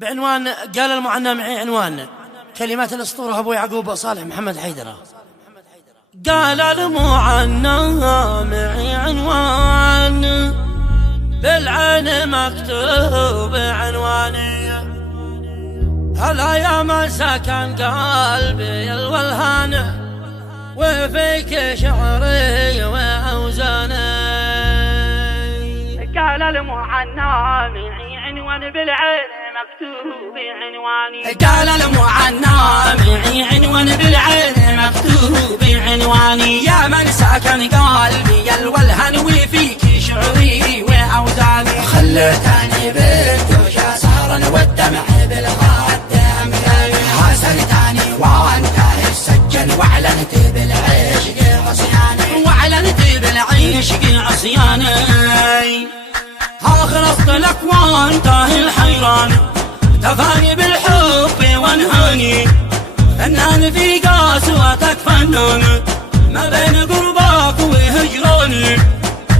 بعنوان قال المعنى معي عنوان كلمات الأسطورة أبو يعقوب صالح محمد حيدرة. قال المعنى معي عنوان بالعين مكتوب عنواني، هلا يا من سكن قلبي الولهان وفيك شعري وأوزاني. قال المعنى معي عنوان بالعين مكتوب عنواني، قال المعنى معي عنوان بالعين مكتوب عنواني، يا من سكن قلبي الولهان وفيك شعري وأوزاني. خلتني بالدوشة سهرا والدمع بالغد أمثالي، حسرتني وانت السجن واعلنت بالعشق عصياني، واعلنت بالعشق عصياني. خلصت لك وانتهي الحيران تفاني بالحب وانهاني، فنان في قسوتك فنان ما بين قربك وهجراني.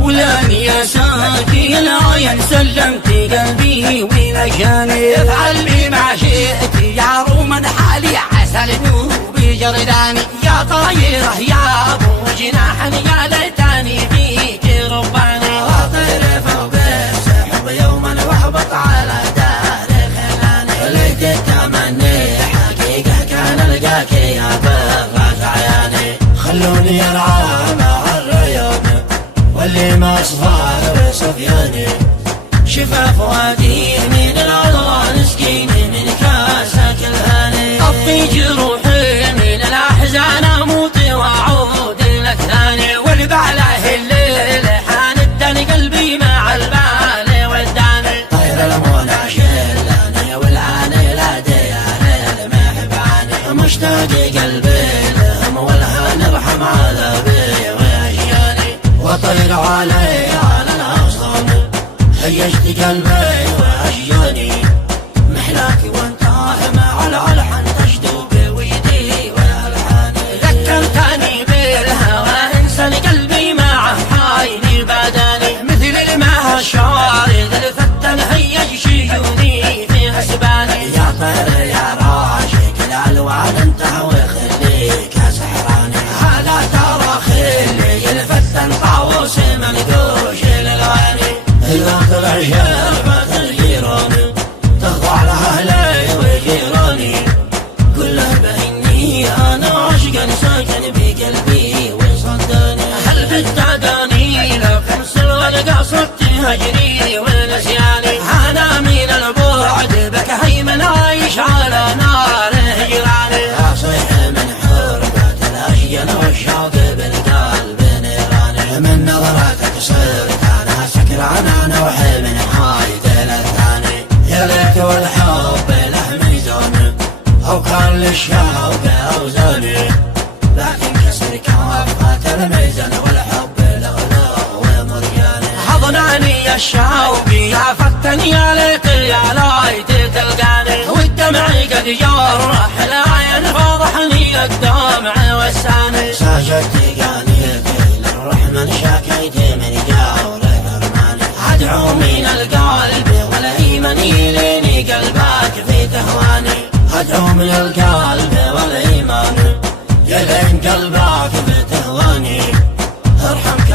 ولاني يا ساكي العين سلمت قلبي ولجاني، افعل بي ما شئت يا روما حالي عسى ذنوبي جرداني. يا طايره يا ابو جناح يا ليتني فيك رباني، واطير فوق السحب يوما واحبط على دار خلاني. لقيت التمني حقيقه كان القاك يا براس عياني. خلوني ارعى مع الريان واللي ما صفار بسفياني، شفا فؤادي من العضوان سقيني من كاسك الهاني. طفي جروحي من الاحزان اموت واعود لك ثاني، والبعله الليل حاندني قلبي مع البال وداني. طير المنى شلاني والعاني لا دياني المحباني، مشتاق قلبي لهم والهان ارحم عذابي واشياني. وطير علي على الاغصان هيجت قلبي واشياني، محلاك وانتهى مع الالحان تشدو بويدي والالحاني. ذكرتني بالهوى انسان قلبي مع حايني بداني، مثل الماء الشارد الفتن هيج شيوني في حسباني. يا طير يا راشق الالوان انتهى وخليك سحراني، هلا ترى خلي الفتن طاووس منقوش للغاني. إذا طلع شربة الجيران تخضع لها أهلي وجيراني، قل له بإني أنا عاشقا ساكن بقلبي وصداني. هل بتعداني لو كنسل والقى صرت هجري ونسياني، أنا من البعد بك هيمن عايش على نار هجراني. أصيح من حرقة الأشجان والشوق بالقلب نيراني، من نظرتك صرت أنا سكران أنا وحي من حايد للثاني. يا ليت والحب له ميزان أو كان للشوق أوزاني، لكن كسر كافة الميزان والحب له ومرجاني. حضناني الشوق يا فتن يا ليت يا لايت تلقاني، والدمع قد جرح العين فضحني الدمع والساني. سجدت قانيتي للرحمن شكيت من جور حرماني، أدعو من القلب والإيمان يليني قلبك في تهواني. أدعو من القلب والإيمان يلين قلبك في تهواني، ارحم